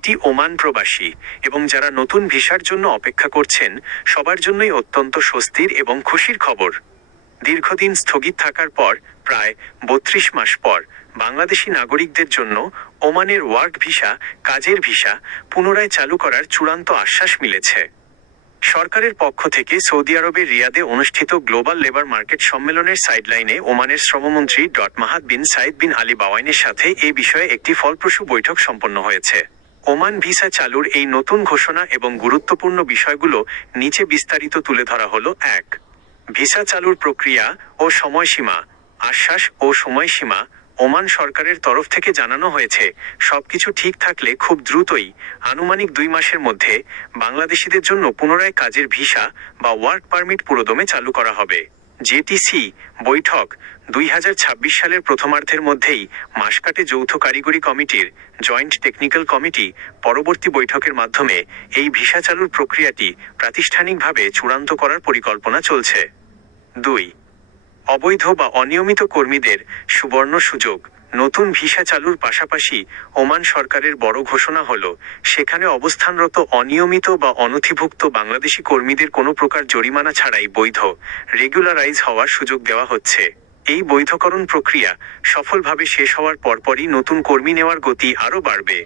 এটি ওমান প্রবাসী এবং যারা নতুন ভিসার জন্য অপেক্ষা করছেন সবার জন্যই অত্যন্ত স্বস্তির এবং খুশির খবর। দীর্ঘদিন স্থগিত থাকার পর প্রায় ৩২ মাস পর বাংলাদেশি নাগরিকদের জন্য ওমানের ওয়ার্ক ভিসা, কাজের ভিসা পুনরায় চালু করার চূড়ান্ত আশ্বাস মিলেছে। সরকারের পক্ষ থেকে সৌদি আরবের রিয়াদে অনুষ্ঠিত গ্লোবাল লেবার মার্কেট সম্মেলনের সাইডলাইনে ওমানের শ্রমমন্ত্রী মাহাদ বিন সাইদ বিন আলী বাওয়াইনের সাথে এই বিষয়ে একটি ফলপ্রসূ বৈঠক সম্পন্ন হয়েছে। ওমান ভিসা চালুর এই নতুন ঘোষণা এবং গুরুত্বপূর্ণ বিষয়গুলো নিচে বিস্তারিত তুলে ধরা হলো। ১. ভিসা চালুর প্রক্রিয়া ও সময়সীমা। আশ্বাস ও সময়সীমা। ওমান সরকারের তরফ থেকে জানানো হয়েছে সবকিছু ঠিক থাকলে খুব দ্রুতই আনুমানিক ২ মাসের মধ্যে বাংলাদেশিদের জন্য পুনরায় কাজের ভিসা বা ওয়ার্ক পারমিট পুরোদমে চালু করা হবে। জেটিসি বৈঠক ২০২৬ সালের প্রথমার্ধের মধ্যেই মাসকাটে যৌথ কারিগরি কমিটির জয়েন্ট টেকনিক্যাল কমিটি পরবর্তী বৈঠকের মাধ্যমে এই ভিসা চালুর প্রক্রিয়াটি প্রাতিষ্ঠানিকভাবে চূড়ান্ত করার পরিকল্পনা চলছে। ২. অবৈধ বা অনিয়মিত কর্মীদের সুবর্ণ সুযোগ। নতুন ভিসা চালুর পাশাপাশি ওমান সরকারের বড় ঘোষণা হলো সেখানে অবস্থানরত অনিয়মিত বা অনথিভুক্ত বাংলাদেশি কর্মীদের কোনো প্রকার জরিমানা ছাড়াই বৈধ রেগুলারাইজ হওয়ার সুযোগ দেওয়া হচ্ছে। এই বৈধকরণ প্রক্রিয়া সফলভাবে শেষ হওয়ার পরপরই নতুন কর্মী নেওয়ার গতি আরও বাড়বে।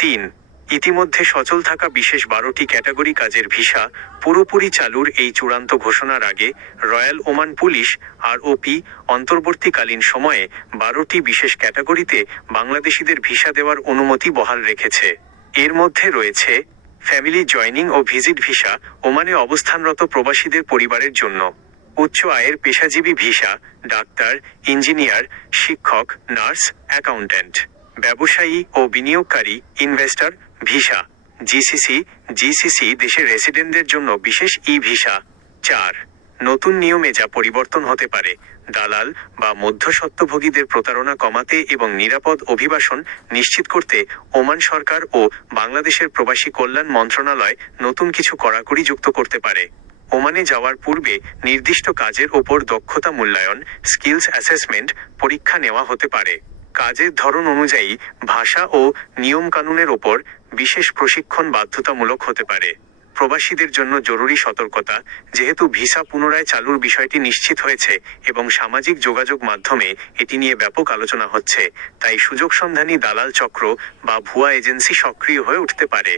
৩. ইতিমধ্যে সচল থাকা বিশেষ ১২টি ক্যাটাগরি কাজের ভিসা পুরোপুরি চালুর এই চূড়ান্ত ঘোষণার আগে রয়্যাল ওমান পুলিশ আরওপি অন্তর্বর্তীকালীন সময়ে ১২টি বিশেষ ক্যাটাগরিতে বাংলাদেশিদের ভিসা দেওয়ার অনুমতি বহাল রেখেছে। এর মধ্যে রয়েছে ফ্যামিলি জয়নিং ও ভিজিট ভিসা, ওমানে অবস্থানরত প্রবাসীদের পরিবারের জন্য; উচ্চ আয়ের পেশাজীবী ভিসা, ডাক্তার, ইঞ্জিনিয়ার, শিক্ষক, নার্স, অ্যাকাউন্ট্যান্ট; ব্যবসায়ী ও বিনিয়োগকারী ইনভেস্টর ভিসা; জিসিসি দেশের রেসিডেন্টদের জন্য বিশেষ ভিসা। ৪. নতুন নিয়মে যা পরিবর্তন হতে পারে। দালাল বা মধ্যস্বত্বভোগীদের প্রতারণা কমাতে এবং নিরাপদ অভিবাসন নিশ্চিত করতে ওমান সরকার ও বাংলাদেশের প্রবাসী কল্যাণ মন্ত্রণালয় নতুন কিছু কড়াকড়ি যুক্ত করতে পারে। ওমানে যাওয়ার পূর্বে নির্দিষ্ট কাজের ওপর দক্ষতা মূল্যায়ন, স্কিলস অ্যাসেসমেন্ট পরীক্ষা নেওয়া হতে পারে। কাজের ধরন অনুযায়ী ভাষা ও নিয়মকানুনের ওপর বিশেষ প্রশিক্ষণ বাধ্যতামূলক হতে পারে। প্রবাসীদের জন্য জরুরি সতর্কতা, যেহেতু ভিসা পুনরায় চালুর বিষয়টি নিশ্চিত হয়েছে এবং সামাজিক যোগাযোগ মাধ্যমে এটি নিয়ে ব্যাপক আলোচনা হচ্ছে, তাই সুযোগ সন্ধানী দালাল চক্র বা ভুয়া এজেন্সি সক্রিয় হয়ে উঠতে পারে।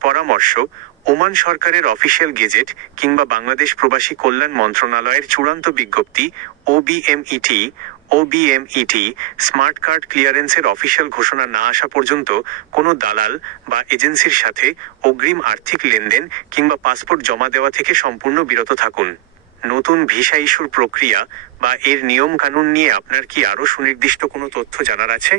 পরামর্শ: ওমান সরকারের অফিসিয়াল গেজেট কিংবা বাংলাদেশ প্রবাসী কল্যাণ মন্ত্রণালয়ের চূড়ান্ত বিজ্ঞপ্তি ওবিএমইটি স্মার্ট কার্ড ক্লিয়ারেন্সের অফিসিয়াল ঘোষণা না আসা পর্যন্ত কোনো দালাল বা এজেন্সির সাথে অগ্রিম আর্থিক লেনদেন কিংবা পাসপোর্ট জমা দেওয়া থেকে সম্পূর্ণ বিরত থাকুন। নতুন ভিসা ইস্যুর প্রক্রিয়া বা এর নিয়ম কানুন নিয়ে আপনার কি আরও সুনির্দিষ্ট কোনো তথ্য জানার আছে?